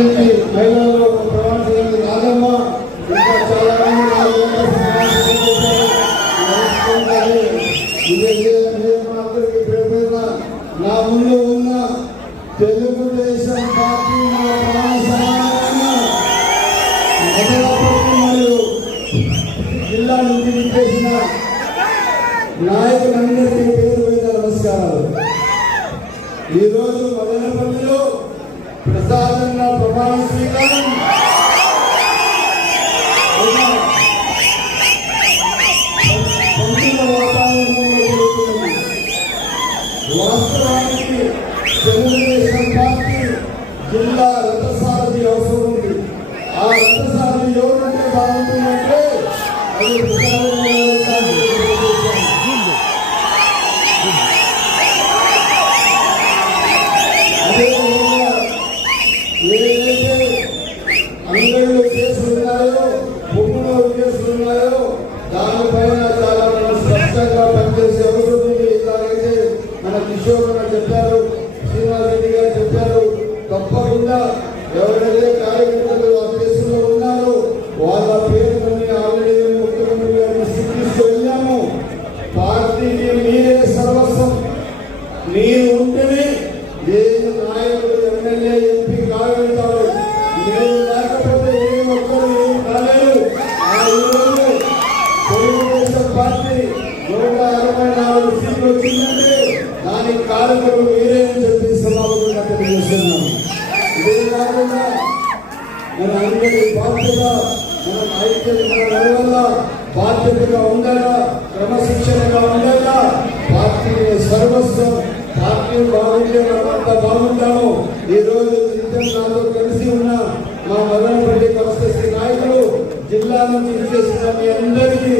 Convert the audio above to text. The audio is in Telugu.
మహిళలు ప్రవాసాలు రాజమ్మ ఇంకా చాలా మంది నా ముందు ఉన్న తెలుగుదేశం పార్టీ మరియు జిల్లా నుంచి విచ్చేసిన నాయకులందరికీ పేరు మీద నమస్కారాలు. ఈరోజు మదనపల్లిలో ప్రసాదంగా ప్రమాణ స్వీకారం పంపిన వాతావరణంలో జరుగుతుంది. వాస్తవానికి తెలుగుదేశం పార్టీ జిల్లా రథసారథి అవసరం ఉంది. ఆ రథసారథి ఎవరంటే బాగుంటుందంటే అది ఏదైతే అంగళ్ళు కేసులున్నాయో పొంగునూరు కేసులున్నాయో దానిపైన చాలా స్పష్టంగా పనిచేసే అవసరం ఉంది. ఇలాగైతే మన కిషోర్ గారు చెప్పారు, శ్రీనివాస్ రెడ్డి గారు చెప్పారు, తప్పకుండా ఎవరైతే కార్యకర్తలు ఆ కేసులో ఉన్నారో వాళ్ళ పేరుని ఆల్రెడీ ముఖ్యమంత్రి గారిని శిక్షిస్తూ వెళ్ళాము. పార్టీకి మీరే సర్వస్వం, మీరు ఉంటేనే ఏ నాయకుడు ఎమ్మెల్యే ఎంపీ కాగలుగుతారు. మీరు లేకపోతే ఏ ఒక్కరు ఏం కాలేరు. ఆ ఈరోజు తెలుగుదేశం పార్టీ 164 సీట్లు వచ్చిందంటే దానికి కారకులు మీరే అని చెప్పి సభాముఖంగా తెలియజేస్తున్నాం. ఇదే కాకుండా మన అందరి బాధ్యత, మన ఐక్యత, మన వల్ల బాధ్యతగా ఉండాలా, క్రమశిక్షణగా ఉండాలా. పార్టీ సర్వస్వం, పార్టీ బాగుంటే మనమంతా బాగుంటాము. ఈ రోజు నిత్యం నాతో కలిసి ఉన్న మా మదనపల్లి కాన్స్టిట్యూన్సీ నాయకులు, జిల్లా నుంచి చేసిన మీ అందరికీ